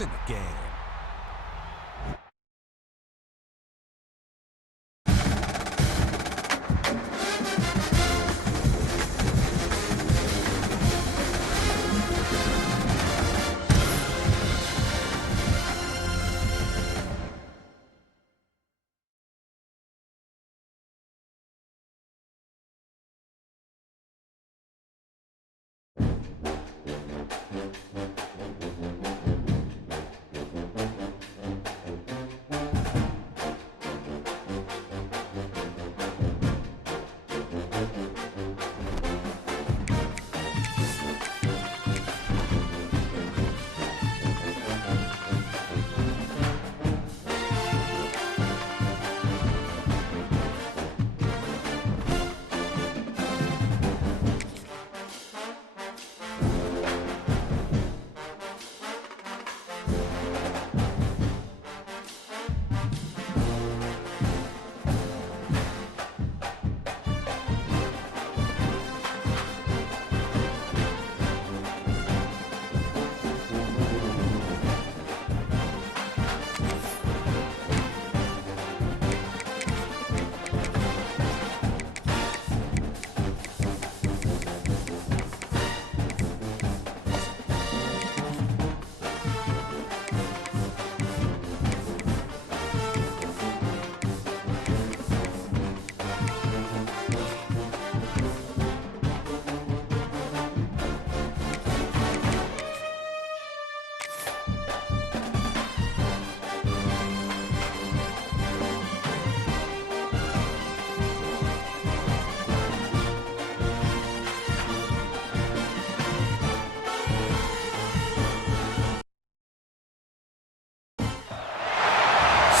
points in the game.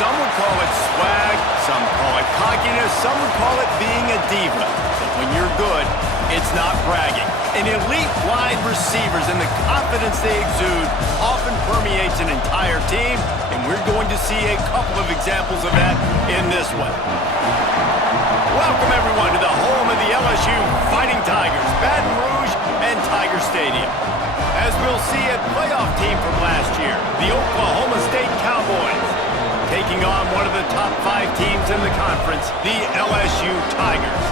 Some would call it swag, some call it cockiness, some would call it being a diva. But when you're good, it's not bragging. An elite wide receivers and the confidence they exude often permeates an entire team, and we're going to see a couple of examples of that in this one. Welcome, everyone, to the home of the LSU Fighting Tigers, Baton Rouge and Tiger Stadium. As we'll see, a playoff team from last year, the Oklahoma State Cowboys, taking on one of the top 5 teams in the conference, the LSU Tigers.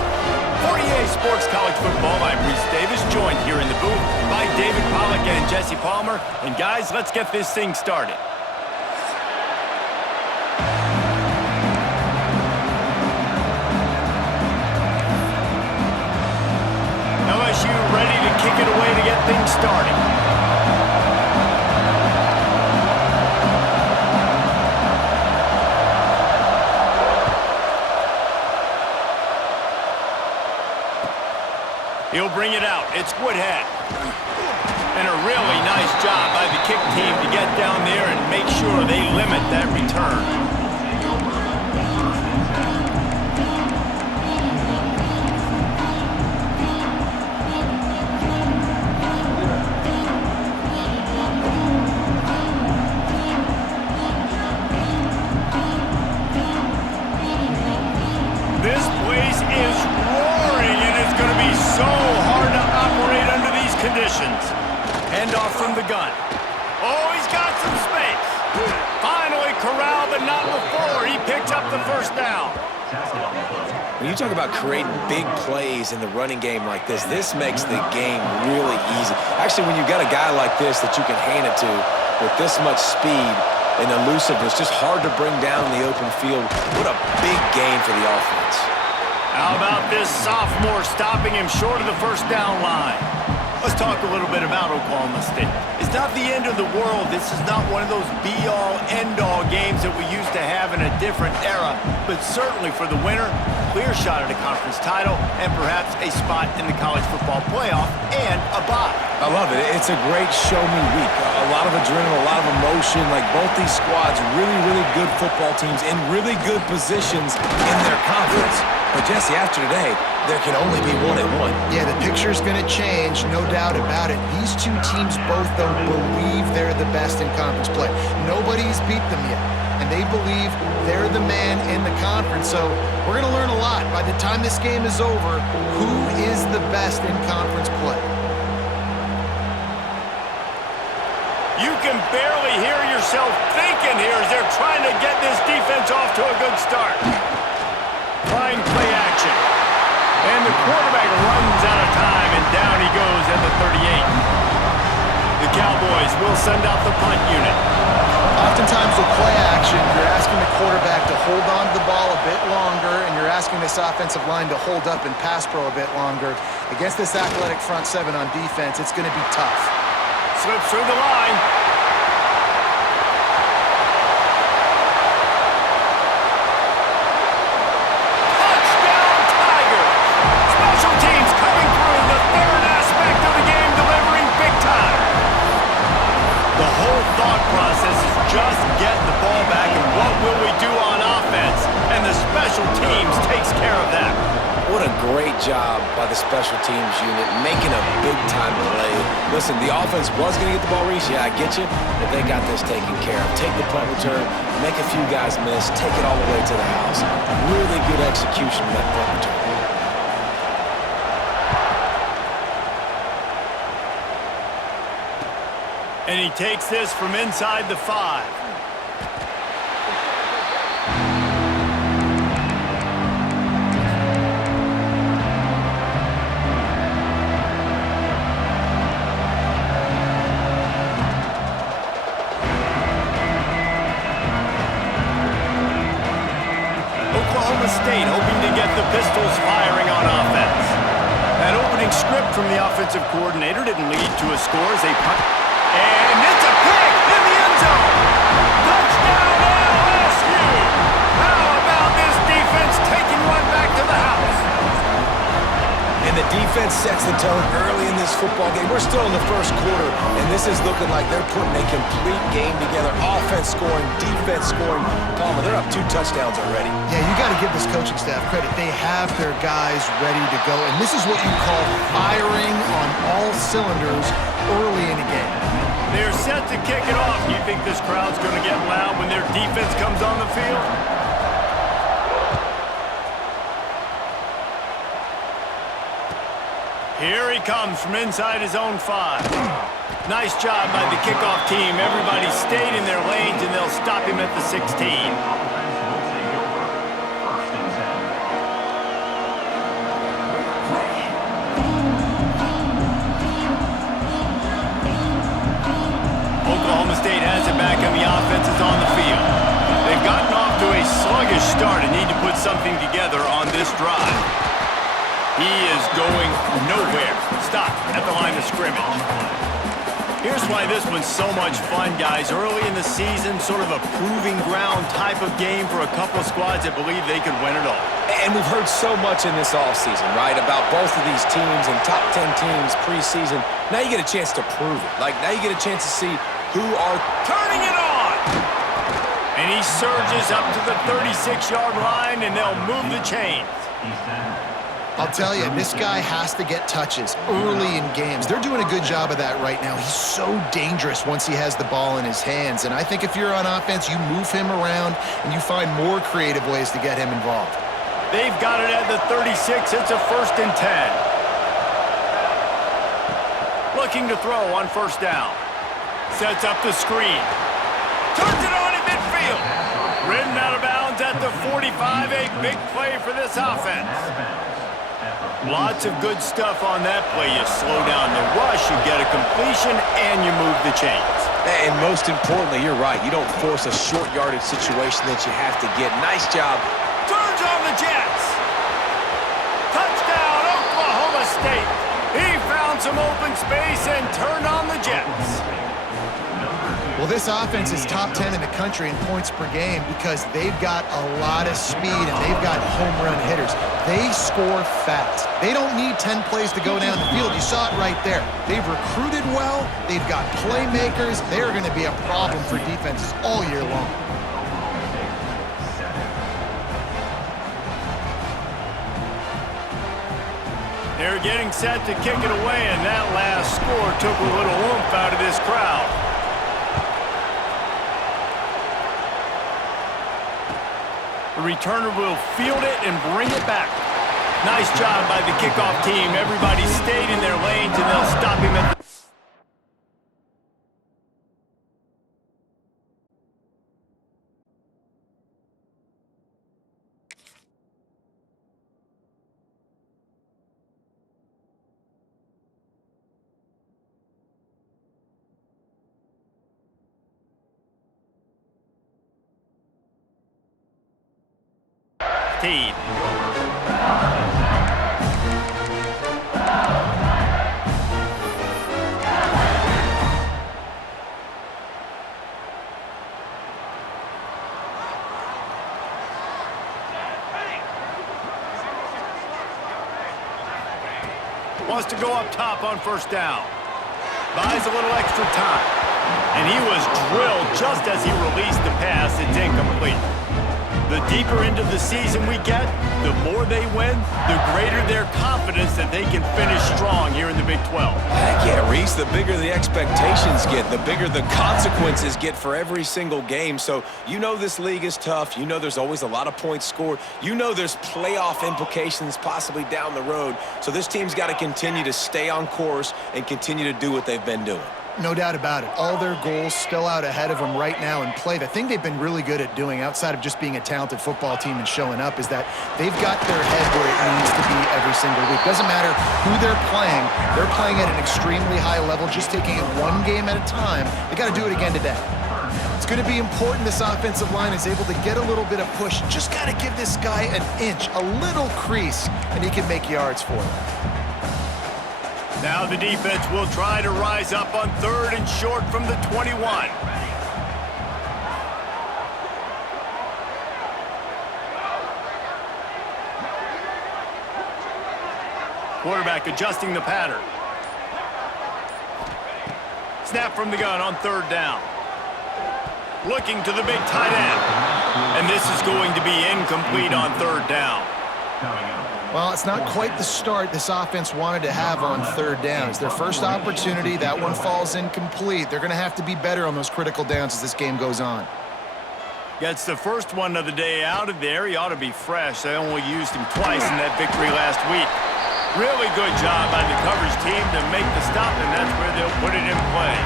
For EA Sports College Football, I'm Reese Davis, joined here in the booth by David Pollack and Jesse Palmer. And guys, let's get this thing started. LSU ready to kick it away to get things started. He'll bring it out. It's Woodhead. And a really nice job by the kick team to get down there and make sure they limit that return. This place is roaring, and it's going to be so hard to operate under these conditions. Handoff from the gun. Oh, he's got some space. Finally corralled, but not before he picked up the first down. When you talk about creating big plays in the running game like this makes the game really easy. Actually, when you've got a guy like this that you can hand it to with this much speed and elusiveness, just hard to bring down in the open field. What a big game for the offense. How about this sophomore stopping him short of the first down line? Let's talk a little bit about Oklahoma State. It's not the end of the world. This is not one of those be-all, end-all games that we used to have in a different era, but certainly for the winner, clear shot at a conference title and perhaps a spot in the college football playoff and a bye. I love it. It's a great show-me week. A lot of adrenaline, a lot of emotion. Like both these squads, really, really good football teams in really good positions in their conference. But Jesse, after today, there can only be 1-1. Yeah, the picture's going to change, no doubt about it. These two teams both, though, believe they're the best in conference play. Nobody's beat them yet, and they believe they're the man in the conference. So we're going to learn a lot. By the time this game is over, who is the best in conference play? You can barely hear yourself thinking here as they're trying to get this defense off to a good start. Fine play action. And the quarterback runs out of time, and down he goes at the 38. The Cowboys will send out the punt unit. Oftentimes with play action, you're asking the quarterback to hold on to the ball a bit longer, and you're asking this offensive line to hold up and pass pro a bit longer. Against this athletic front seven on defense, it's going to be tough. Slips through the line. Touchdown, Tigers! Special teams coming through, the third aspect of the game, delivering big time. The whole thought process is just getting the ball back, and what will we do on offense? And the special teams takes care of that. What a great job by the special teams unit, making a big-time play. Listen, the offense was going to get the ball reached. Yeah, I get you, but they got this taken care of. Take the punt return, make a few guys miss, take it all the way to the house. Really good execution of that punt return. And he takes this from inside the 5. Oklahoma State hoping to get the Pistols firing on offense. That opening script from the offensive coordinator didn't lead to a score as they punt. And it's a pick in the end zone. Touchdown LSU. How about this defense taking one back to the house? And the defense sets the tone early in this football game. We're still in the first quarter, and this is looking like they're putting a complete game together. Offense scoring, defense scoring. Palmer, they're up 2 touchdowns already. Yeah, you got to give this coaching staff credit. They have their guys ready to go, and this is what you call firing on all cylinders early in a game. They're set to kick it off. You think this crowd's going to get loud when their defense comes on the field? Here he comes from inside his own 5. Nice job by the kickoff team. Everybody stayed in their lanes, and they'll stop him at the 16. Oklahoma State has it back, and the offense is on the field. They've gotten off to a sluggish start and need to put something together on this drive. He is going nowhere. Stop at the line of scrimmage. Here's why this one's so much fun, guys. Early in the season, sort of a proving ground type of game for a couple of squads that believe they could win it all. And we've heard so much in this offseason, right, about both of these teams and top 10 teams preseason. Now you get a chance to prove it. Like, now you get a chance to see who are turning it on. And he surges up to the 36-yard line, and they'll move the chains. I'll tell you, this guy has to get touches early in games. They're doing a good job of that right now. He's so dangerous once he has the ball in his hands. And I think if you're on offense, you move him around and you find more creative ways to get him involved. They've got it at the 36. It's a 1st and 10. Looking to throw on 1st down. Sets up the screen. Turns it on in midfield. Ridden out of bounds at the 45. A big play for this offense. Lots of good stuff on that play. You slow down the rush, you get a completion, and you move the chains. And most importantly, you're right. You don't force a short yardage situation that you have to get. Nice job. Turns on the Jets. Touchdown, Oklahoma State. He found some open space and turned on the Jets. Well, this offense is top 10 in the country in points per game because they've got a lot of speed and they've got home run hitters. They score fast. They don't need 10 plays to go down the field. You saw it right there. They've recruited well. They've got playmakers. They're going to be a problem for defenses all year long. They're getting set to kick it away, and that last score took a little oomph out of this crowd. The returner will field it and bring it back. Nice job by the kickoff team. Everybody stayed in their lanes, and they'll stop him at the 15. Wants to go up top on first down. Buys a little extra time. And he was drilled just as he released the pass. It's incomplete. The deeper into the season we get, the more they win, the greater their confidence that they can finish strong here in the Big 12. Heck yeah, Reese, the bigger the expectations get, the bigger the consequences get for every single game. So you know this league is tough. You know there's always a lot of points scored. You know there's playoff implications possibly down the road. So this team's got to continue to stay on course and continue to do what they've been doing. No doubt about it. All their goals still out ahead of them right now in play. The thing they've been really good at doing, outside of just being a talented football team and showing up, is that they've got their head where it needs to be every single week. Doesn't matter who they're playing at an extremely high level, just taking it one game at a time. They got to do it again today. It's going to be important this offensive line is able to get a little bit of push. Just got to give this guy an inch, a little crease, and he can make yards for it. Now the defense will try to rise up on 3rd and short from the 21. Quarterback adjusting the pattern. Snap from the gun on 3rd down. Looking to the big tight end. And this is going to be incomplete on 3rd down. Well, it's not quite the start this offense wanted to have on 3rd down. It's their first opportunity. That one falls incomplete. They're going to have to be better on those critical downs as this game goes on. Gets the first one of the day out of there. He ought to be fresh. They only used him twice in that victory last week. Really good job by the coverage team to make the stop, and that's where they'll put it in play.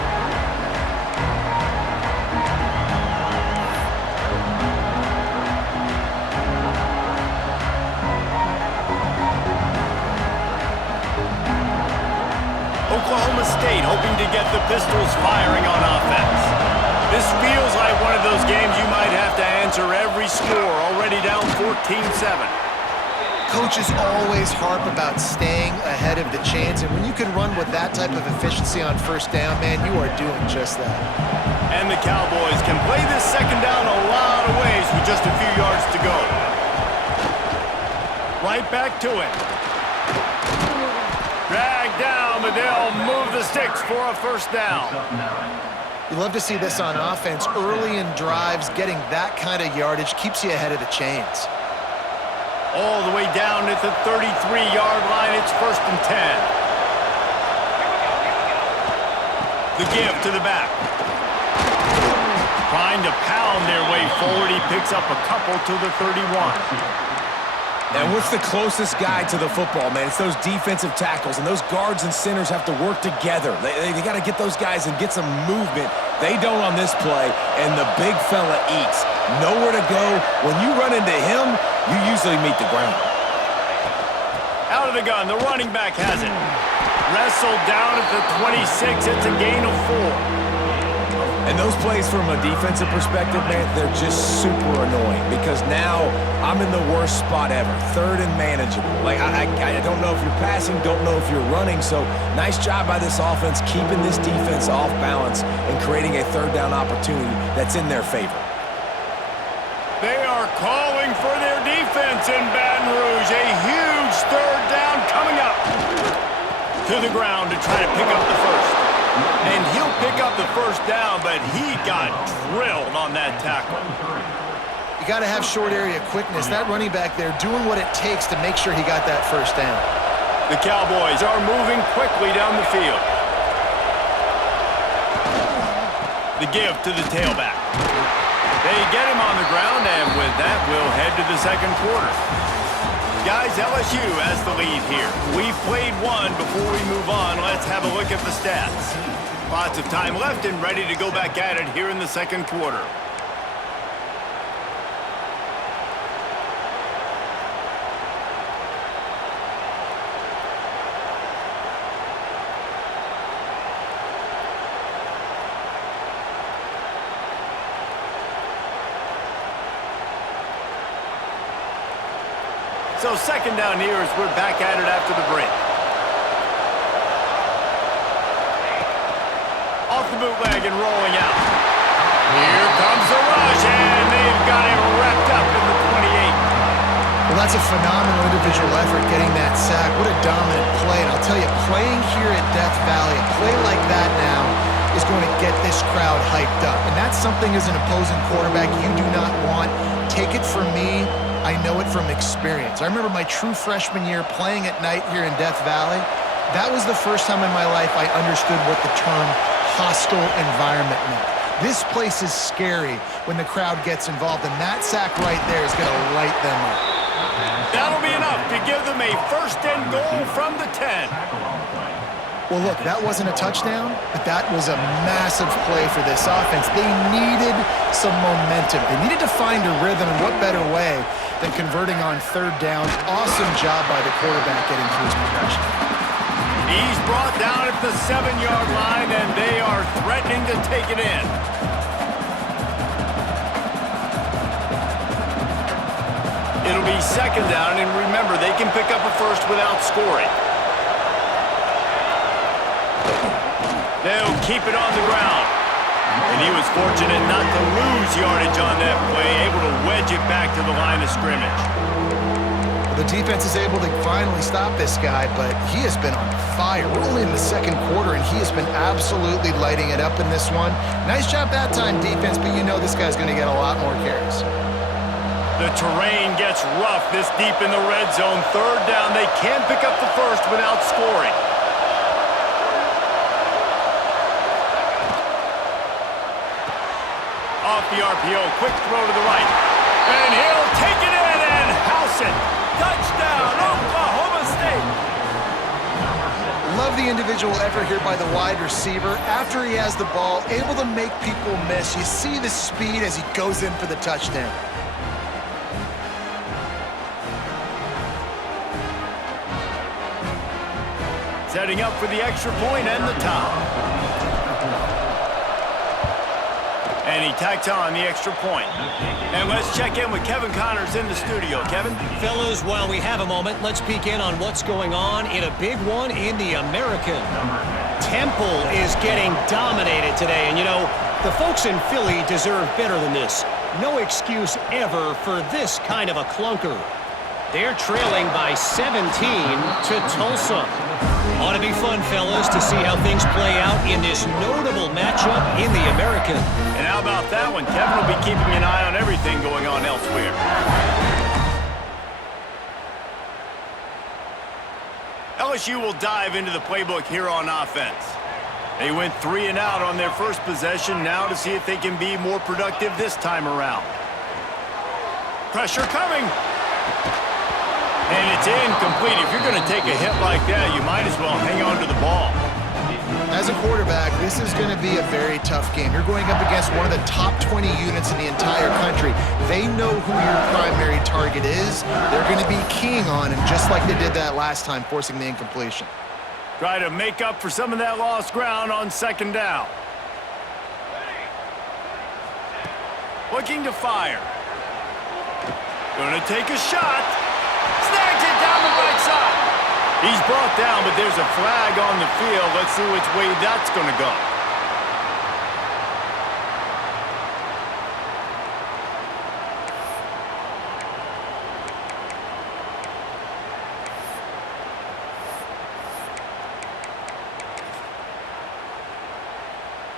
Oklahoma State hoping to get the Pistols firing on offense. This feels like one of those games you might have to answer every score, already down 14-7. Coaches always harp about staying ahead of the chains, and when you can run with that type of efficiency on first down, man, you are doing just that. And the Cowboys can play this second down a lot of ways with just a few yards to go. Right back to it. Drag down, but they'll move the sticks for a first down. You love to see this on offense. Early in drives, getting that kind of yardage keeps you ahead of the chains. All the way down at the 33-yard line, it's 1st and 10. The give to the back. Trying to pound their way forward. He picks up a couple to the 31. And what's the closest guy to the football, man? It's those defensive tackles, and those guards and centers have to work together. They got to get those guys and get some movement. They don't on this play, and the big fella eats. Nowhere to go. When you run into him, you usually meet the ground. Out of the gun, the running back has it. Wrestled down at the 26. It's a gain of 4. And those plays from a defensive perspective, man, they're just super annoying because now I'm in the worst spot ever, 3rd and manageable. Like, I don't know if you're passing, don't know if you're running, so nice job by this offense keeping this defense off balance and creating a 3rd down opportunity that's in their favor. They are calling for their defense in Baton Rouge. A huge 3rd down coming up. To the ground to try to pick up the first. And he'll pick up the first down, but he got drilled on that tackle. You got to have short area quickness. That running back there doing what it takes to make sure he got that first down. The Cowboys are moving quickly down the field. The give to the tailback. They get him on the ground, and with that, we'll head to the second quarter. Guys, LSU has the lead here. We've played one before we move on. Let's have a look at the stats. Lots of time left and ready to go back at it here in the second quarter. So second down here as we're back at it after the break. Off the bootleg and rolling out. Here comes the rush, and they've got it wrapped up in the 28. Well, that's a phenomenal individual effort getting that sack. What a dominant play. And I'll tell you, playing here at Death Valley, a play like that now is going to get this crowd hyped up. And that's something as an opposing quarterback you do not want. Take it from me, I know it from experience. I remember my true freshman year playing at night here in Death Valley. That was the first time in my life I understood what the term hostile environment meant. This place is scary when the crowd gets involved, and that sack right there is going to light them up. That'll be enough to give them a first and goal from the 10. Well, look, that wasn't a touchdown, but that was a massive play for this offense. They needed some momentum. They needed to find a rhythm, and what better way than converting on third down. Awesome job by the quarterback getting through his progression. He's brought down at the 7-yard line, and they are threatening to take it in. It'll be second down, and remember, they can pick up a first without scoring. They'll keep it on the ground. And he was fortunate not to lose yardage on that play, able to wedge it back to the line of scrimmage. The defense is able to finally stop this guy, but he has been on fire. We're only in the second quarter, and he has been absolutely lighting it up in this one. Nice job that time, defense, but you know this guy's going to get a lot more carries. The terrain gets rough this deep in the red zone. Third down, they can pick up the first without scoring. Off the RPO, quick throw to the right. And he'll take it in and house it. Touchdown, Oklahoma State. Love the individual effort here by the wide receiver. After he has the ball, able to make people miss. You see the speed as he goes in for the touchdown. Setting up for the extra point and the top. And he tacks on the extra point. And let's check in with Kevin Connors in the studio. Kevin? Fellas, while we have a moment, let's peek in on what's going on in a big one in the American. Temple is getting dominated today. And, you know, the folks in Philly deserve better than this. No excuse ever for this kind of a clunker. They're trailing by 17 to Tulsa. Ought to be fun, fellas, to see how things play out in this notable matchup in the American. And how about that one? Kevin will be keeping an eye on everything going on elsewhere. LSU will dive into the playbook here on offense. They went 3 and out on their first possession, now to see if they can be more productive this time around. Pressure coming. And it's incomplete. If you're going to take a hit like that, you might as well hang on to the ball. As a quarterback, this is going to be a very tough game. You're going up against one of the top 20 units in the entire country. They know who your primary target is. They're going to be keying on him, just like they did that last time, forcing the incompletion. Try to make up for some of that lost ground on second down. Looking to fire. Going to take a shot. Snags it down the right side. He's brought down, but there's a flag on the field. Let's see which way that's going to go.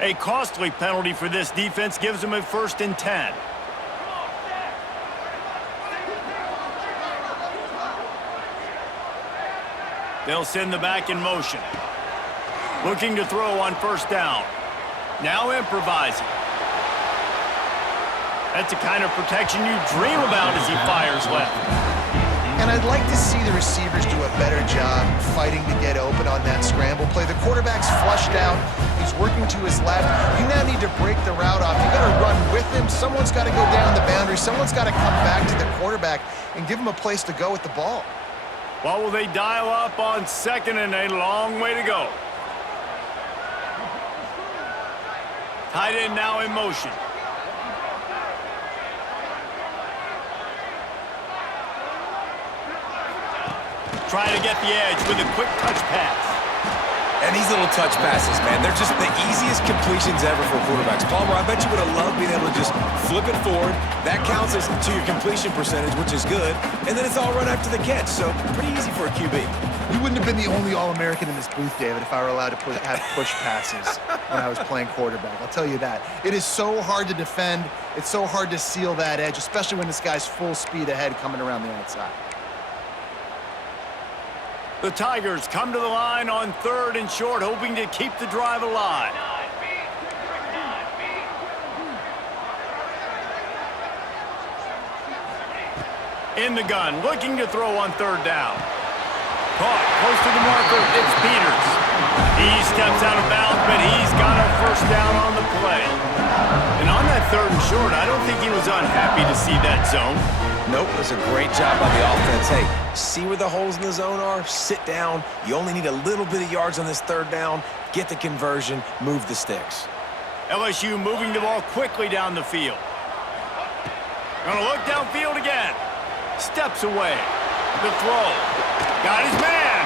A costly penalty for this defense gives them a 1st and 10. They'll send the back in motion. Looking to throw on 1st down. Now improvising. That's the kind of protection you dream about as he fires left. And I'd like to see the receivers do a better job fighting to get open on that scramble play. The quarterback's flushed out. He's working to his left. You now need to break the route off. You got to run with him. Someone's got to go down the boundary. Someone's got to come back to the quarterback and give him a place to go with the ball. What will they dial up on 2nd and a long way to go? Tight end now in motion. try to get the edge with a quick touch pass. And these little touch passes, man, they're just the easiest completions ever for quarterbacks. Palmer, I bet you would have loved being able to just flip it forward. That counts as to your completion percentage, which is good. And then it's all run after the catch, so pretty easy for a QB. You wouldn't have been the only All-American in this booth, David, if I were allowed to have push passes when I was playing quarterback. I'll tell you that. It is so hard to defend. It's so hard to seal that edge, especially when this guy's full speed ahead coming around the outside. The Tigers come to the line on 3rd and short, hoping to keep the drive alive. In the gun, looking to throw on 3rd down. Caught close to the marker, it's Peters. He steps out of bounds, but he's got a first down on the play. And on that 3rd and short, I don't think he was unhappy to see that zone. Nope, it was a great job by the offense. Hey, see where the holes in the zone are? Sit down. You only need a little bit of yards on this 3rd down. Get the conversion, move the sticks. LSU moving the ball quickly down the field. Gonna look downfield again. Steps away. The throw. Got his man.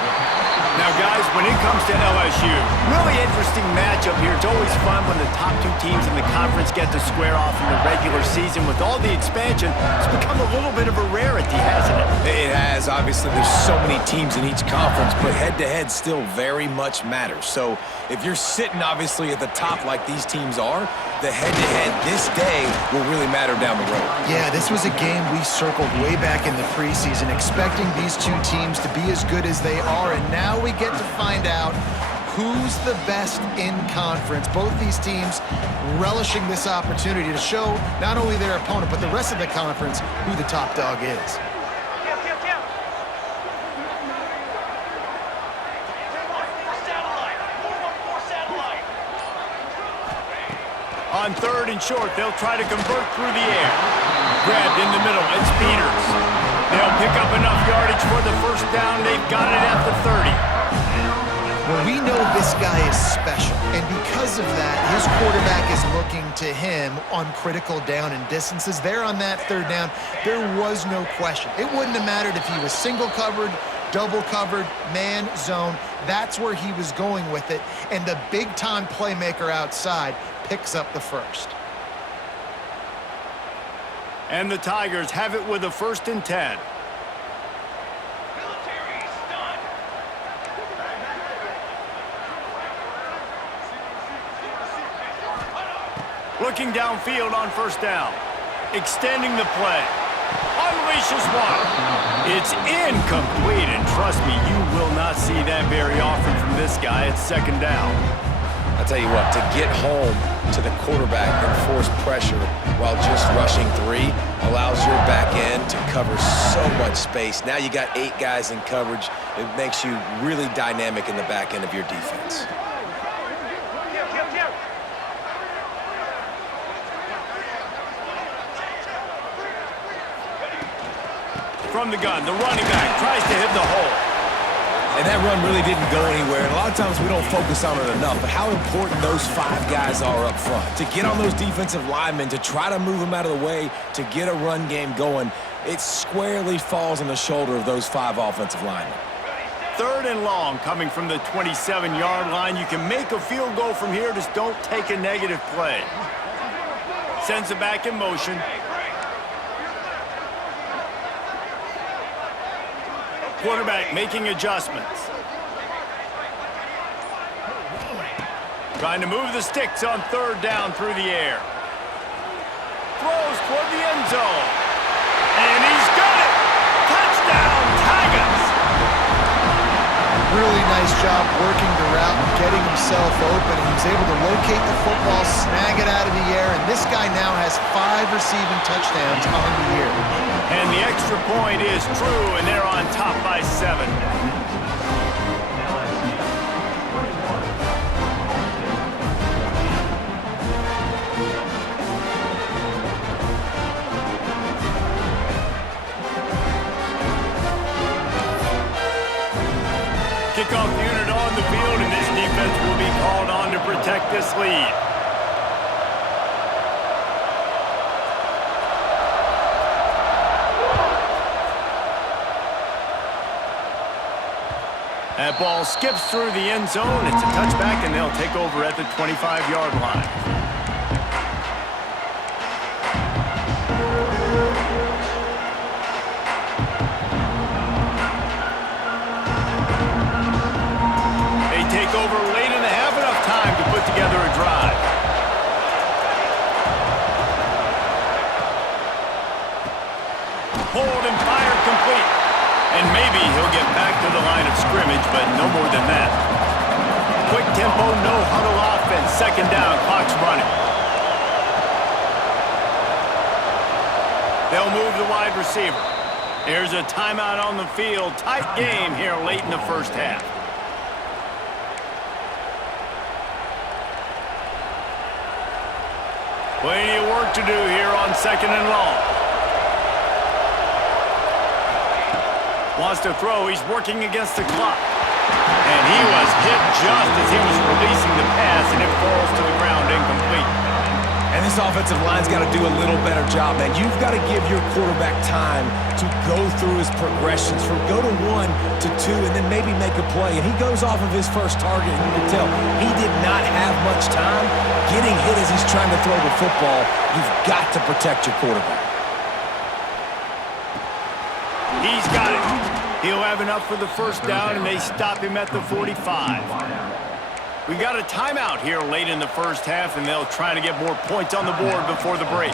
Now, guys, when it comes to LSU, really interesting matchup here. It's always fun when the top 2 teams in the conference get to square off in the regular season. With all the expansion, it's become a little bit of a rarity, hasn't it? It has. Obviously, there's so many teams in each conference, but head-to-head still very much matters. So if you're sitting, obviously, at the top like these teams are, the head-to-head this day will really matter down the road. Yeah, this was a game we circled way back in the preseason, expecting these 2 teams to be as good as they are, and now we get to find out who's the best in conference. Both these teams relishing this opportunity to show not only their opponent, but the rest of the conference who the top dog is. On 3rd and short, they'll try to convert through the air. Grabbed in the middle, it's Peters. They'll pick up enough yardage for the first down. They've got it at the 30. Well, we know this guy is special, and because of that, his quarterback is looking to him on critical down and distances. There on that 3rd down, there was no question. It wouldn't have mattered if he was single covered, double covered, man, zone. That's where he was going with it, and the big-time playmaker outside picks up the first. And the Tigers have it with a 1st and 10. Looking downfield on 1st down. Extending the play. Unleashes one. It's incomplete, and trust me, you will not see that very often from this guy at 2nd down. I'll tell you what, to get home to the quarterback and force pressure while just rushing 3 allows your back end to cover so much space. Now you got 8 guys in coverage. It makes you really dynamic in the back end of your defense. From the gun, the running back tries to hit the hole. And that run really didn't go anywhere. And a lot of times we don't focus on it enough, but how important those 5 guys are up front. To get on those defensive linemen, to try to move them out of the way, to get a run game going, it squarely falls on the shoulder of those 5 offensive linemen. 3rd and long coming from the 27-yard line. You can make a field goal from here, just don't take a negative play. Sends it back in motion. Quarterback making adjustments. Trying to move the sticks on 3rd down through the air. Throws toward the end zone. And he's got it! Touchdown, Tigers! Really nice job working the route and getting himself open. He was able to locate the football, snag it out of the air, and this guy now has 5 receiving touchdowns on the year. And the extra point is true, and they're on top by 7. Kickoff unit on the field, and this defense will be called on to protect this lead. That ball skips through the end zone. It's a touchback, and they'll take over at the 25-yard line. They take over late and they have enough time to put together a drive. Hold and fire complete. And maybe he'll get back to the line of scrimmage, but no more than that. Quick tempo, no huddle offense. Second down, clock's running. They'll move the wide receiver. There's a timeout on the field. Tight game here late in the first half. Plenty of work to do here on second and long. Wants to throw. He's working against the clock. And he was hit just as he was releasing the pass, and it falls to the ground incomplete. And this offensive line's got to do a little better job, man. You've got to give your quarterback time to go through his progressions from go to 1 to 2 and then maybe make a play. And he goes off of his first target, and you can tell he did not have much time getting hit as he's trying to throw the football. You've got to protect your quarterback. He's got it. He'll have enough for the first down, and they stop him at the 45. We got a timeout here late in the first half, and they'll try to get more points on the board before the break.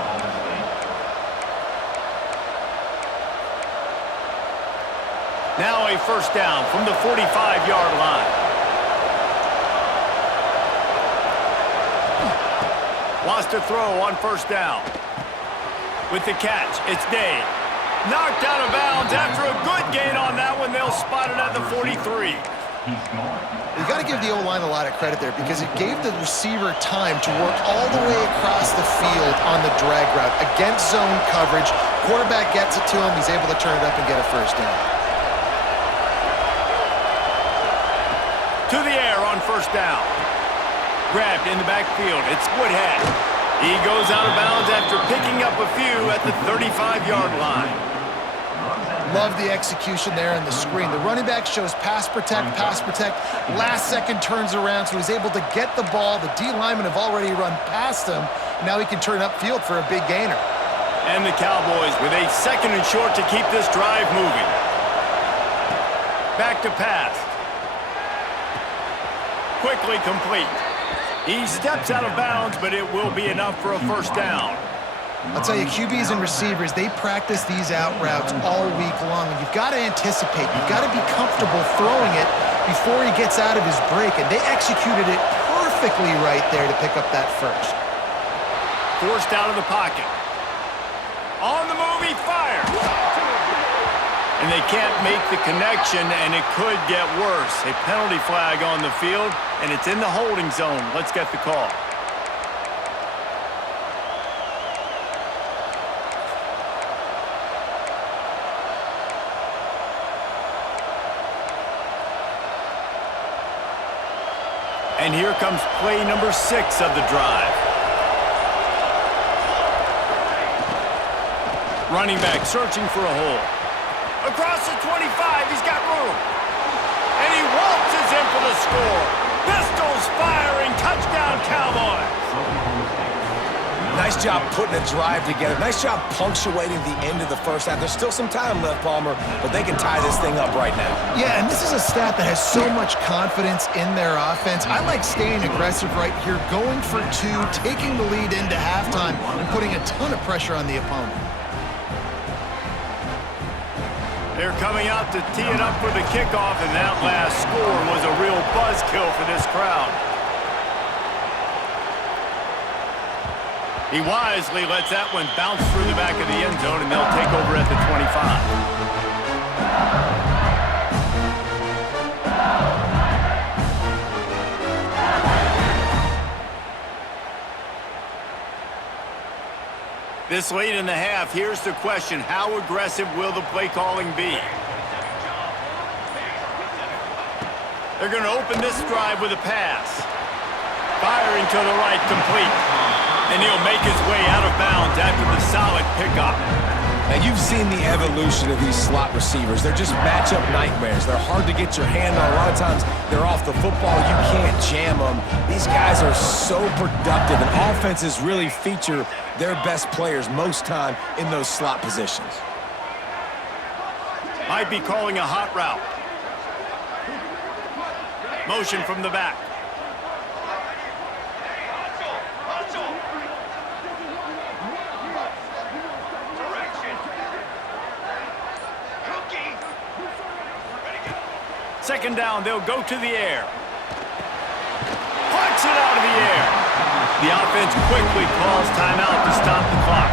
Now a first down from the 45-yard line. Wants to throw on first down. With the catch, it's Day. Knocked out of bounds after a good gain on that one. They'll spot it at the 43. You got to give the O-line a lot of credit there because it gave the receiver time to work all the way across the field on the drag route against zone coverage. Quarterback gets it to him. He's able to turn it up and get a first down. To the air on first down. Grabbed in the backfield. It's Woodhead. He goes out of bounds after picking up a few at the 35-yard line. Love the execution there in the screen. The running back shows pass protect. Last second turns around, so he's able to get the ball. The D linemen have already run past him. Now he can turn upfield for a big gainer. And the Cowboys with a second and short to keep this drive moving. Back to pass. Quickly complete. He steps out of bounds, but it will be enough for a first down. I'll tell you, QBs and receivers, they practice these out routes all week long. And you've got to anticipate. You've got to be comfortable throwing it before he gets out of his break. And they executed it perfectly right there to pick up that first. Forced out of the pocket. On the move, he fires. And they can't make the connection, and it could get worse. A penalty flag on the field, and it's in the holding zone. Let's get the call. And here comes play number 6 of the drive. Running back searching for a hole. Across the 25, he's got room. And he waltzes in for the score. Pistols firing, touchdown Cowboys. Nice job putting a drive together. Nice job punctuating the end of the first half. There's still some time left, Palmer, but they can tie this thing up right now. Yeah, and this is a staff that has so much confidence in their offense. I like staying aggressive right here, going for 2, taking the lead into halftime, and putting a ton of pressure on the opponent. They're coming out to tee it up for the kickoff, and that last score was a real buzzkill for this crowd. He wisely lets that one bounce through the back of the end zone, and they'll take over at the 25. This late in the half, here's the question. How aggressive will the play calling be? They're going to open this drive with a pass. Firing to the right, complete. And he'll make his way out of bounds after the solid pickup. Now, you've seen the evolution of these slot receivers. They're just matchup nightmares. They're hard to get your hand on. A lot of times, they're off the football. You can't jam them. These guys are so productive, and offenses really feature their best players most time in those slot positions. Might be calling a hot route. Motion from the back. Second down, they'll go to the air. Punch it out of the air. The offense quickly calls timeout to stop the clock.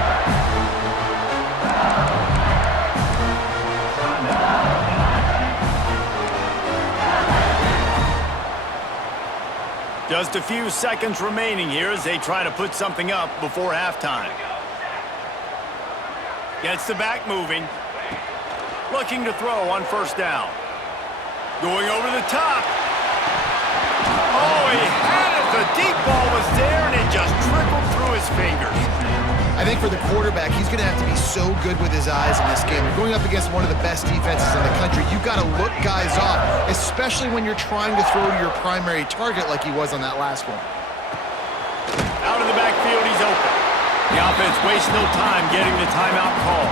Just a few seconds remaining here as they try to put something up before halftime. Gets the back moving. Looking to throw on first down. Going over the top. Oh, he had it. The deep ball was there, and it just trickled through his fingers. I think for the quarterback, he's going to have to be so good with his eyes in this game. You're going up against one of the best defenses in the country. You've got to look guys off, especially when you're trying to throw to your primary target like he was on that last one. Out of the backfield, he's open. The offense wastes no time getting the timeout call.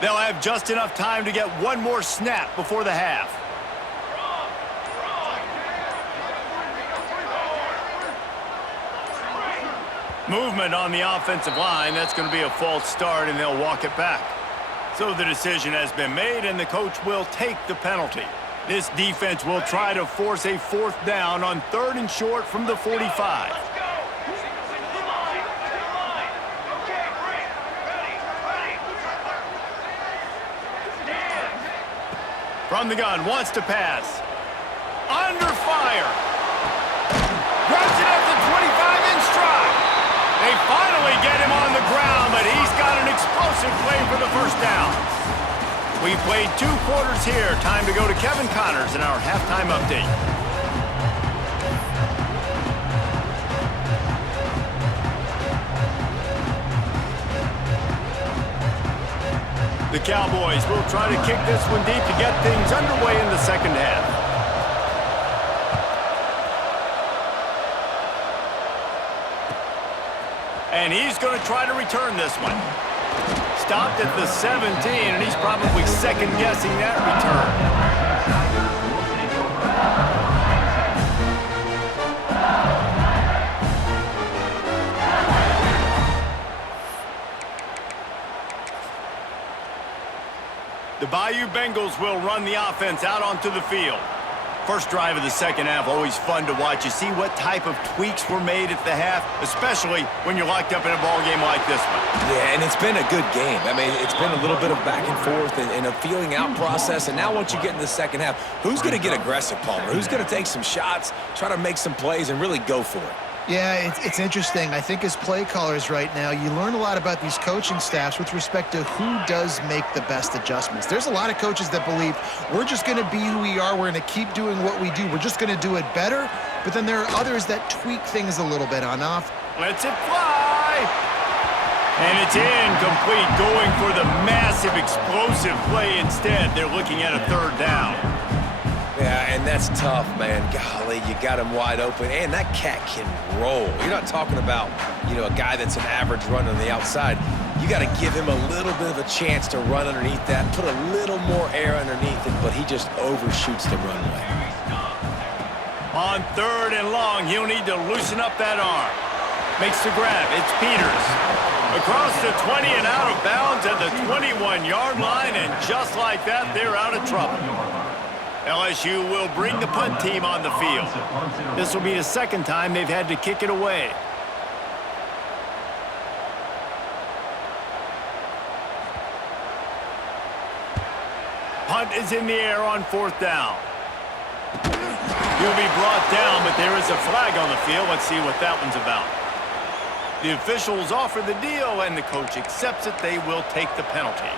They'll have just enough time to get one more snap before the half. Movement on the offensive line. That's going to be a false start, and they'll walk it back. So the decision has been made, and the coach will take the penalty. This defense will try to force a fourth down on 3rd and short from the 45. From the gun, wants to pass. Under fire. Grabs it at the 25 in stride. They finally get him on the ground, but he's got an explosive play for the first down. We've played 2 quarters here. Time to go to Kevin Connors in our halftime update. The Cowboys will try to kick this one deep to get things underway in the second half. And he's going to try to return this one. Stopped at the 17, and he's probably second-guessing that return. The Bayou Bengals will run the offense out onto the field. First drive of the second half, always fun to watch. You see what type of tweaks were made at the half, especially when you're locked up in a ball game like this one. Yeah, and it's been a good game. I mean, it's been a little bit of back and forth and a feeling out process. And now once you get in the second half, who's going to get aggressive, Palmer? Who's going to take some shots, try to make some plays, and really go for it? Yeah, it's interesting. I think as play callers right now, you learn a lot about these coaching staffs with respect to who does make the best adjustments. There's a lot of coaches that believe we're just going to be who we are. We're going to keep doing what we do. We're just going to do it better. But then there are others that tweak things a little bit on off. Lets it fly. And it's incomplete, going for the massive explosive play instead. They're looking at a 3rd down. Yeah, and that's tough, man. Golly, you got him wide open. And that cat can roll. You're not talking about, a guy that's an average runner on the outside. You got to give him a little bit of a chance to run underneath that, put a little more air underneath it, but he just overshoots the runway. On 3rd and long, he'll need to loosen up that arm. Makes the grab. It's Peters. Across the 20 and out of bounds at the 21-yard line, and just like that, they're out of trouble. LSU will bring the punt team on the field. This will be the second time they've had to kick it away. Punt is in the air on 4th down. He'll be brought down, but there is a flag on the field. Let's see what that one's about. The officials offer the deal, and the coach accepts it. They will take the penalty.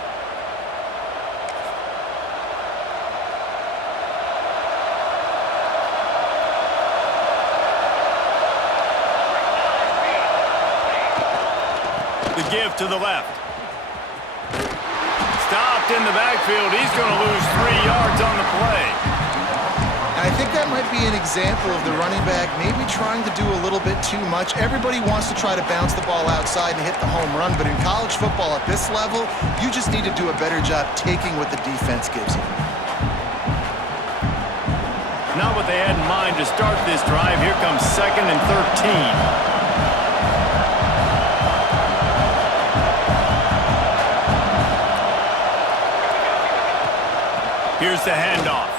give to the left. Stopped in the backfield. He's going to lose 3 yards on the play. I think that might be an example of the running back maybe trying to do a little bit too much. Everybody wants to try to bounce the ball outside and hit the home run, but in college football at this level, you just need to do a better job taking what the defense gives you. Not what they had in mind to start this drive. Here comes 2nd and 13. Here's the handoff.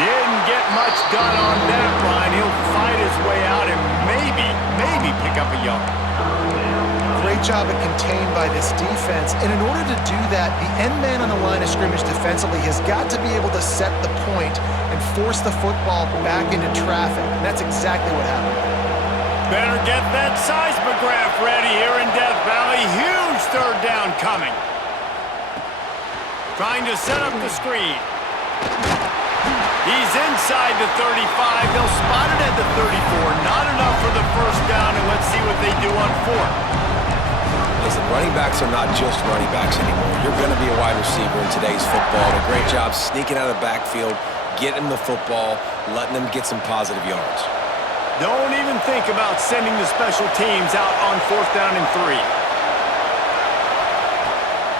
Didn't get much done on that run. He'll fight his way out and maybe pick up a yard. Great job at contained by this defense. And in order to do that, the end man on the line of scrimmage defensively has got to be able to set the point and force the football back into traffic. And that's exactly what happened. Better get that seismograph ready here in Death Valley. Huge 3rd down coming. Trying to set up the screen. He's inside the 35. They'll spot it at the 34. Not enough for the 1st down, and let's see what they do on 4th. Listen, running backs are not just running backs anymore. You're going to be a wide receiver in today's football. A great job sneaking out of the backfield, getting the football, letting them get some positive yards. Don't even think about sending the special teams out on 4th down and 3.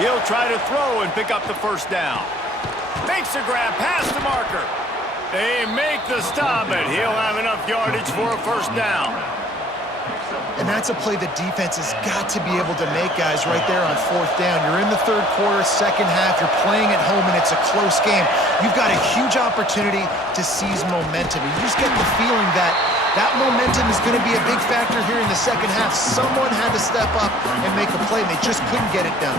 He'll try to throw and pick up the 1st down. Makes a grab past the marker. They make the stop, but he'll have enough yardage for a 1st down. And that's a play the defense has got to be able to make, guys, right there on 4th down. You're in the 3rd quarter, 2nd half. You're playing at home, and it's a close game. You've got a huge opportunity to seize momentum. You just get the feeling that that momentum is going to be a big factor here in the 2nd half. Someone had to step up and make a play, and they just couldn't get it done.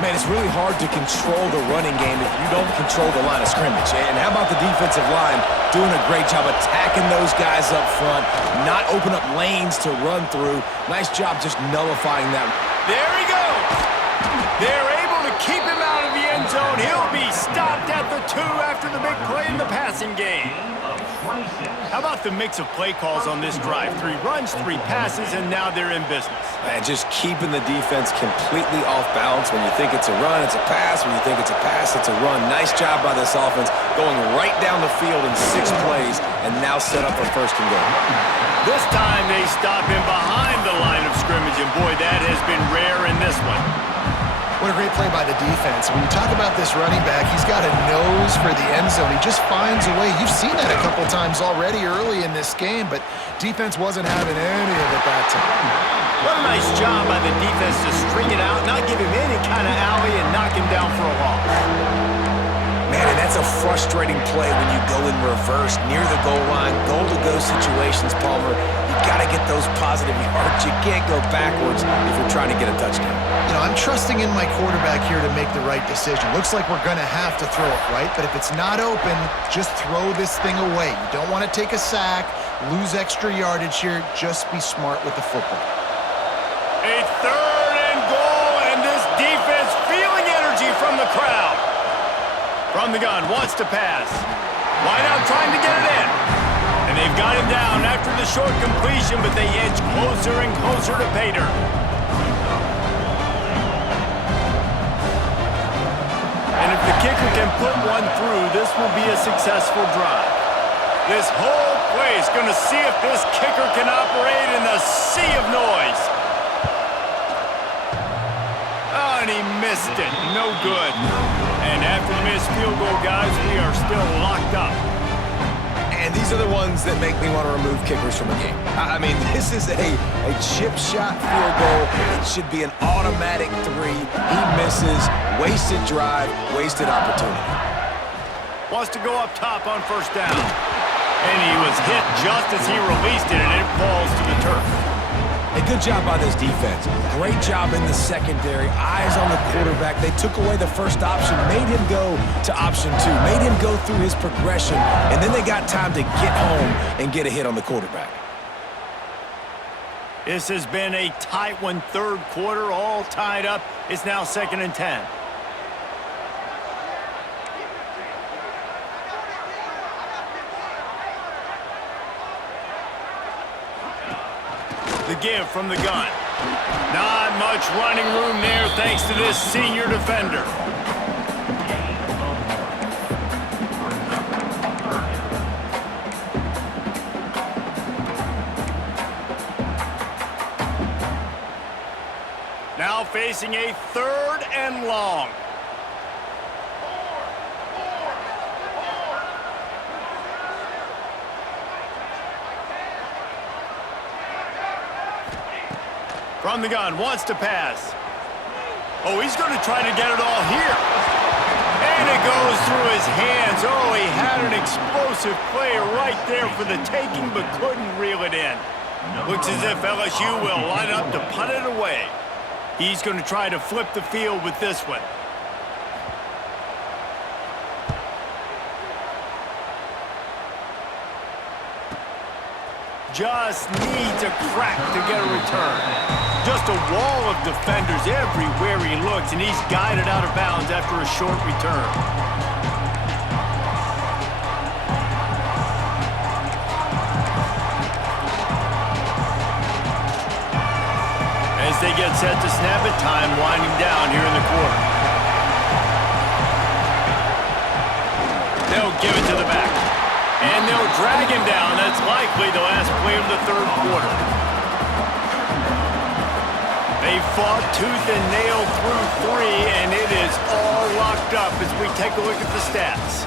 Man, it's really hard to control the running game if you don't control the line of scrimmage. And how about the defensive line doing a great job attacking those guys up front, not open up lanes to run through. Nice job just nullifying that. There he goes. They're able to keep him out of the end zone. He'll be stopped at the 2 after the big play in the passing game. How about the mix of play calls on this drive? 3 runs, 3 passes, and now they're in business. And just keeping the defense completely off balance. When you think it's a run, it's a pass. When you think it's a pass, it's a run. Nice job by this offense going right down the field in 6 plays and now set up for 1st and goal. This time they stop him behind the line of scrimmage, and boy, that has been rare in this one. What a great play by the defense. When you talk about this running back, he's got a nose for the end zone. He just finds a way. You've seen that a couple times already early in this game, but defense wasn't having any of it that time. What a nice job by the defense to string it out, not give him any kind of alley, and knock him down for a loss. Man, and that's a frustrating play when you go in reverse near the goal line, goal-to-go situations, Palmer. You got to get those positive yards. You can't go backwards if you're trying to get a touchdown. You know, I'm trusting in my quarterback here to make the right decision. Looks like we're going to have to throw it, right? But if it's not open, just throw this thing away. You don't want to take a sack, lose extra yardage here. Just be smart with the football. A 3rd and goal, and this defense feeling energy from the crowd. From the gun, wants to pass. Wide out trying to get it in. And they've got him down after the short completion, but they inch closer and closer to pay dirt. And if the kicker can put one through, this will be a successful drive. This whole place going to see if this kicker can operate in the sea of noise. Oh, and he missed it. No good. And after the missed field goal, guys, we are still locked up. And these are the ones that make me want to remove kickers from a game. I mean, this is a chip shot field goal. It should be an automatic 3. He misses. Wasted drive, wasted opportunity. Wants to go up top on 1st down. And he was hit just as he released it, and it falls to the turf. A good job by this defense. Great job in the secondary. Eyes on the quarterback. They took away the first option, made him go to option 2, made him go through his progression, and then they got time to get home and get a hit on the quarterback. This has been a tight one, 3rd quarter, all tied up. It's now 2nd and 10. The give from the gun. Not much running room there thanks to this senior defender. Now facing a 3rd and long. From the gun, wants to pass. Oh, he's going to try to get it all here. And it goes through his hands. Oh, he had an explosive play right there for the taking, but couldn't reel it in. Looks as if LSU will line up to punt it away. He's going to try to flip the field with this one. Just needs a crack to get a return. Just a wall of defenders everywhere he looks, and he's guided out of bounds after a short return. As they get set to snap it, time winding down here in the quarter. They'll give it to the back. And they'll drag him down. That's likely the last play of the 3rd quarter. They fought tooth and nail through 3, and it is all locked up as we take a look at the stats.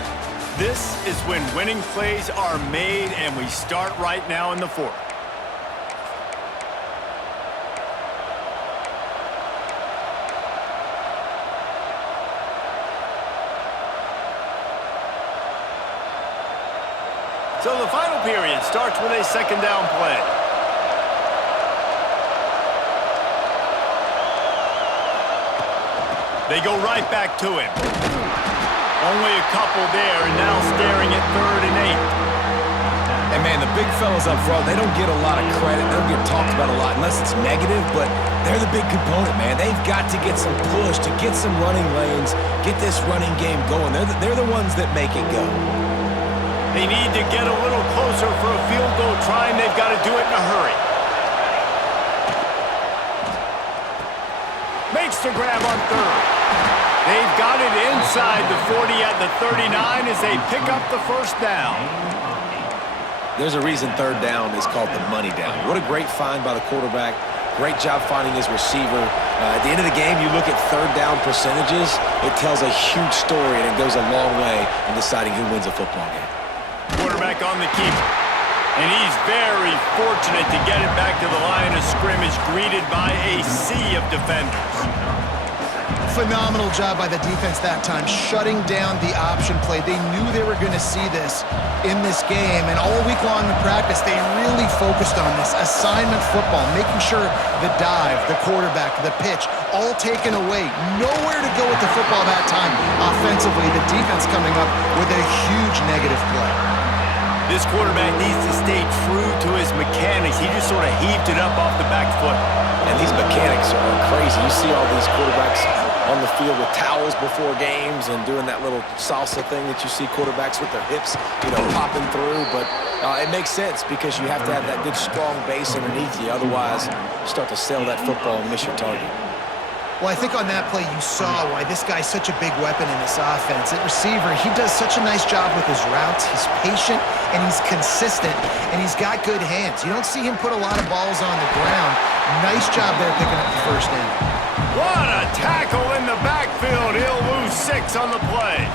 This is when winning plays are made, and we start right now in the 4th. So the final period starts with a 2nd down play. They go right back to him. Only a couple there, and now staring at 3rd and 8. And man, the big fellas up front, they don't get a lot of credit. They don't get talked about a lot unless it's negative, but they're the big component, man. They've got to get some push, to get some running lanes, get this running game going. They're the ones that make it go. They need to get a little closer for a field goal try, and they've got to do it in a hurry. Makes the grab on 3rd. They've got it inside the 40 at the 39 as they pick up the 1st down. There's a reason 3rd down is called the money down. What a great find by the quarterback. Great job finding his receiver. At the end of the game, you look at 3rd down percentages. It tells a huge story, and it goes a long way in deciding who wins a football game. Quarterback on the keeper. And he's very fortunate to get it back to the line of scrimmage, greeted by a sea of defenders. Phenomenal job by the defense that time, shutting down the option play. They knew they were going to see this in this game, and all week long in practice, they really focused on this assignment football, making sure the dive, the quarterback, the pitch, all taken away. Nowhere to go with the football that time. Offensively, the defense coming up with a huge negative play. This quarterback needs to stay true to his mechanics. He just sort of heaved it up off the back foot. And these mechanics are crazy. You see all these quarterbacks on the field with towels before games and doing that little salsa thing that you see quarterbacks with their hips, popping through. But it makes sense because you have to have that good, strong base underneath you. Otherwise, you start to sail that football and miss your target. Well, I think on that play you saw why this guy's such a big weapon in this offense. At receiver, he does such a nice job with his routes. He's patient, and he's consistent, and he's got good hands. You don't see him put a lot of balls on the ground. Nice job there picking up the 1st down. What a tackle in the backfield. He'll lose 6 on the play.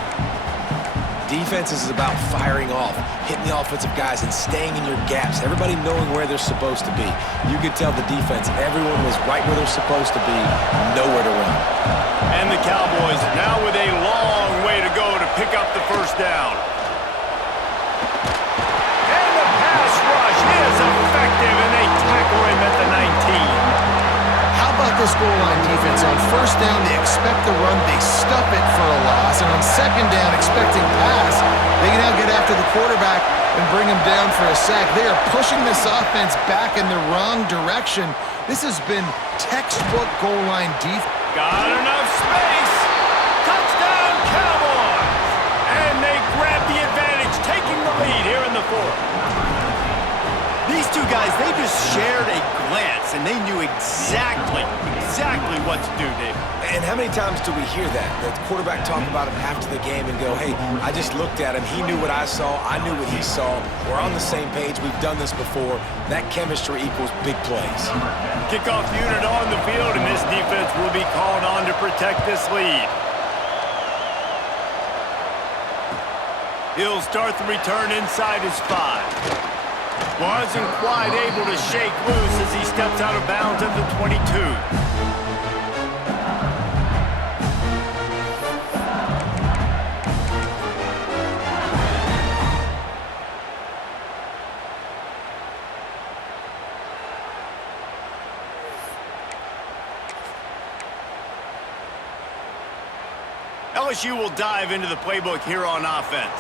Defense is about firing off, hitting the offensive guys and staying in your gaps, everybody knowing where they're supposed to be. You could tell the defense, everyone was right where they're supposed to be, nowhere to run. And the Cowboys now with a long way to go to pick up the 1st down. And the pass rush is effective, and they tackle him at the 19. How about this goal line defense? On 1st down, they expect the run, they stuff it for a loss, and on 2nd down, expecting pass, they can now get after the quarterback and bring him down for a sack. They are pushing this offense back in the wrong direction. This has been textbook goal line defense. Got enough space. Touchdown, Cowboys! And they grab the advantage, taking the lead here in the 4th. These two guys, they just shared a glance, and they knew exactly what to do, David. And how many times do we hear that? The quarterback talk about him after the game and go, hey, I just looked at him. He knew what I saw. I knew what he saw. We're on the same page. We've done this before. That chemistry equals big plays. Kickoff unit on the field, and this defense will be called on to protect this lead. He'll start the return inside his 5. Wasn't quite able to shake loose as he steps out of bounds at the 22. LSU will dive into the playbook here on offense.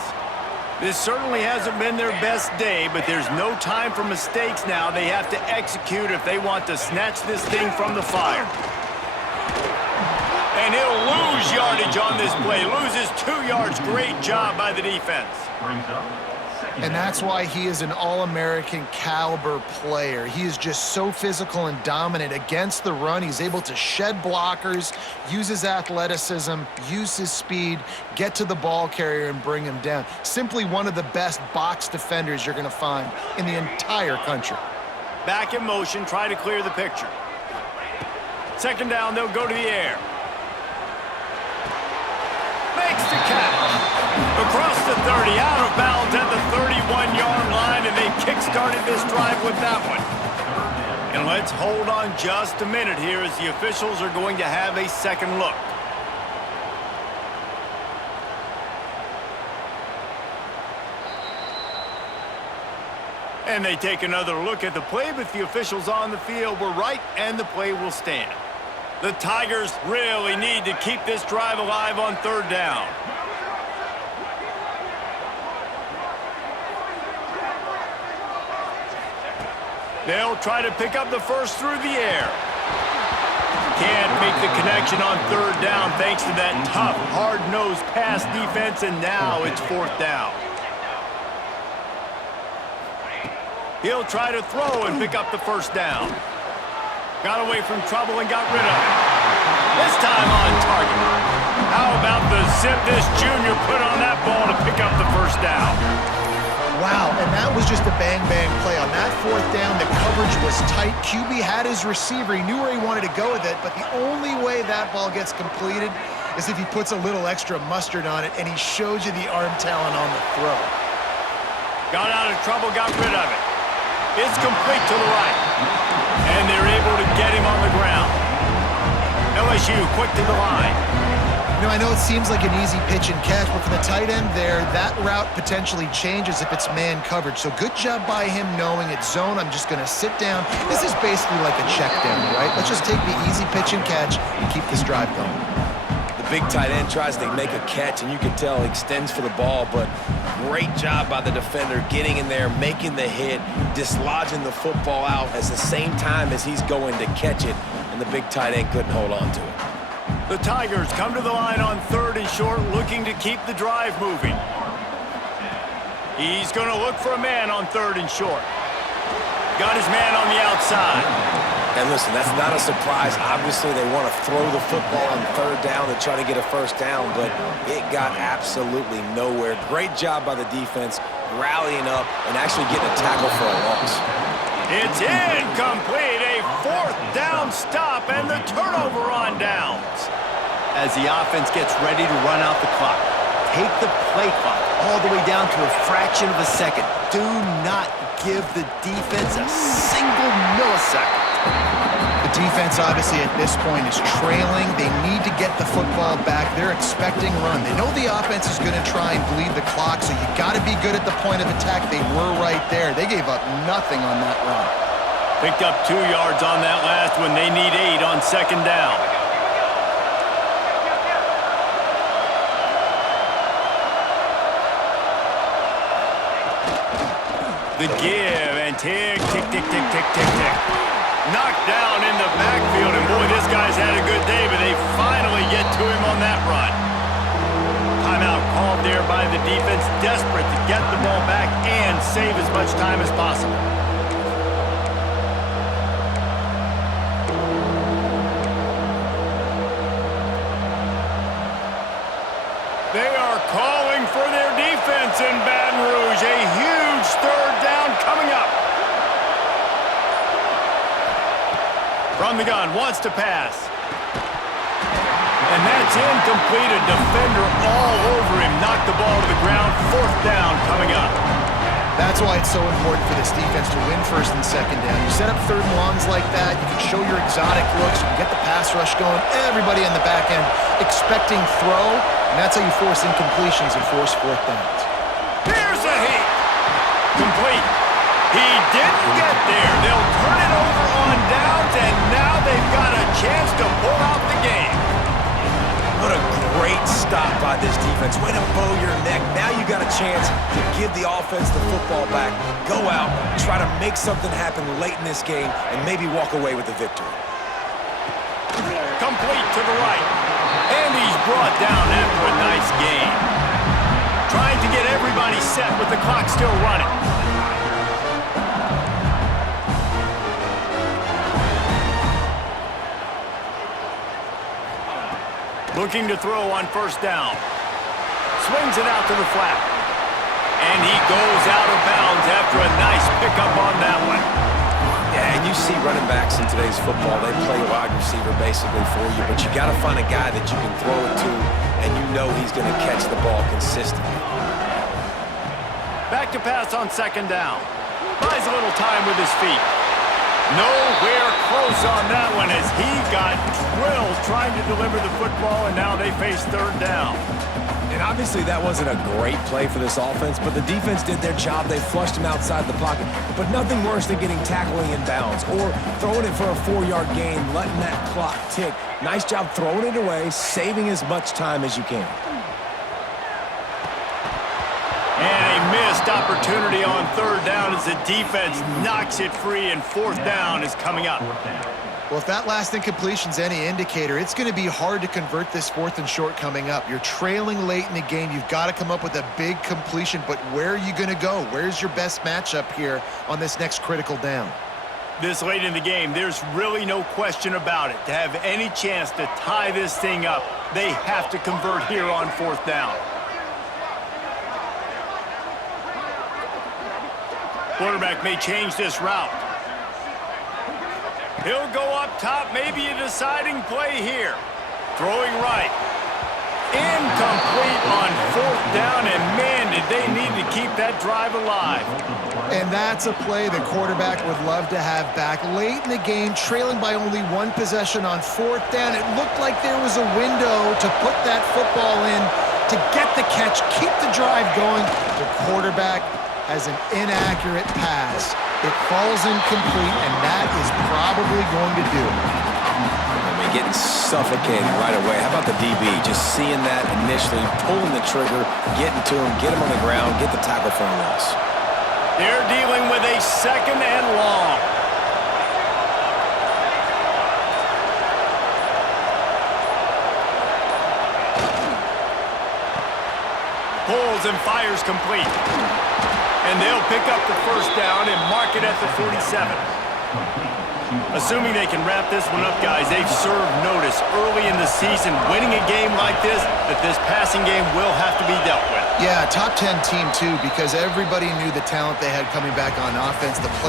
This certainly hasn't been their best day, but there's no time for mistakes now. They have to execute if they want to snatch this thing from the fire. And he'll lose yardage on this play. Loses 2 yards. Great job by the defense. And that's why he is an All-American caliber player. He is just so physical and dominant against the run. He's able to shed blockers, use his athleticism, use his speed, get to the ball carrier and bring him down. Simply one of the best box defenders you're going to find in the entire country. Back in motion, try to clear the picture. Second down, they'll go to the air. Makes the catch. Across the 30, out of bounds at the 31-yard line, and they kick-started this drive with that one. And let's hold on just a minute here as the officials are going to have a second look. And they take another look at the play, but the officials on the field were right, and the play will stand. The Tigers really need to keep this drive alive on third down. They'll try to pick up the first through the air. Can't make the connection on third down thanks to that tough, hard-nosed pass defense, and now it's fourth down. He'll try to throw and pick up the first down. Got away from trouble and got rid of it. This time on target. How about the zip this junior put on that ball to pick up the first down? Wow, and that was just a bang-bang play. On that fourth down, the coverage was tight. QB had his receiver. He knew where he wanted to go with it, but the only way that ball gets completed is if he puts a little extra mustard on it, and he shows you the arm talent on the throw. Got out of trouble, got rid of it. It's complete to the right. And they're able to get him on the ground. LSU quick to the line. You know, I know it seems like an easy pitch and catch, but for the tight end there, that route potentially changes if it's man coverage. So good job by him knowing it's zone. I'm just going to sit down. This is basically like a check down, right? Let's just take the easy pitch and catch and keep this drive going. The big tight end tries to make a catch, and you can tell he extends for the ball, but great job by the defender getting in there, making the hit, dislodging the football out at the same time as he's going to catch it, and the big tight end couldn't hold on to it. The Tigers come to the line on third and short, looking to keep the drive moving. He's going to look for a man on third and short. Got his man on the outside. And listen, that's not a surprise. Obviously, they want to throw the football on third down to try to get a first down, but it got absolutely nowhere. Great job by the defense, rallying up and actually getting a tackle for a loss. It's incomplete, a fourth down stop, and the turnover on downs. As the offense gets ready to run out the clock, take the play clock all the way down to a fraction of a second. Do not give the defense a single millisecond. The defense, obviously, at this point is trailing. They need to get the football back. They're expecting run. They know the offense is going to try and bleed the clock, so you got to be good at the point of attack. They were right there. They gave up nothing on that run. Picked up 2 yards on that last one. They need 8 on second down. The give and tick, tick, tick, tick, tick, tick, tick. Knocked down in the backfield, and boy, this guy's had a good day, but they finally get to him on that run. Timeout called there by the defense, desperate to get the ball back and save as much time as possible. in Baton Rouge. A huge third down coming up. From the gun, wants to pass. And that's incomplete. A defender all over him. Knocked the ball to the ground. Fourth down coming up. That's why it's so important for this defense to win first and second down. You set up third and longs like that, you can show your exotic looks, you can get the pass rush going, everybody in the back end expecting throw, and that's how you force incompletions and force fourth downs. Here's a hit. Complete. He didn't get there. They'll turn it over on downs, and now they've got a chance to pull out the game. What a great stop by this defense. Way to bow your neck. Now you got a chance to give the offense the football back, go out, try to make something happen late in this game, and maybe walk away with the victory. Complete to the right. And he's brought down after a nice gain. Trying to get everybody set with the clock still running. Looking to throw on first down. Swings it out to the flat. And he goes out of bounds after a nice pickup on that one. Yeah, and you see running backs in today's football, they play wide receiver basically for you, but you got to find a guy that you can throw it to, and you know he's going to catch the ball consistently. Back to pass on second down. Buys a little time with his feet. Nowhere close on that one as he got drilled trying to deliver the football, and now they face third down. And obviously that wasn't a great play for this offense, but the defense did their job. They flushed him outside the pocket. But nothing worse than getting tackling in bounds or throwing it for a 4-yard gain, letting that clock tick. Nice job throwing it away, saving as much time as you can. And a missed opportunity on third down as the defense knocks it free, and fourth down is coming up. Well, if that last incompletion's any indicator, it's going to be hard to convert this fourth and short coming up. You're trailing late in the game. You've got to come up with a big completion, but where are you going to go? Where's your best matchup here on this next critical down? This late in the game, there's really no question about it. To have any chance to tie this thing up, they have to convert here on fourth down. Quarterback may change this route. He'll go up top, maybe a deciding play here. Throwing right. Incomplete on fourth down, and man, did they need to keep that drive alive. And that's a play the quarterback would love to have back. Late in the game, trailing by only one possession on fourth down, it looked like there was a window to put that football in, to get the catch, keep the drive going. The quarterback has an inaccurate pass. It falls incomplete, and that is probably going to do it. I mean, getting suffocated right away. How about the DB? Just seeing that initially, pulling the trigger, getting to him, get him on the ground, get the tackle for a loss. They're dealing with a second and long. Pulls and fires complete. And they'll pick up the first down and mark it at the 47. Assuming they can wrap this one up, guys, they've served notice early in the season, winning a game like this, that this passing game will have to be dealt with. Yeah, top 10 team, too, because everybody knew the talent they had coming back on offense. The play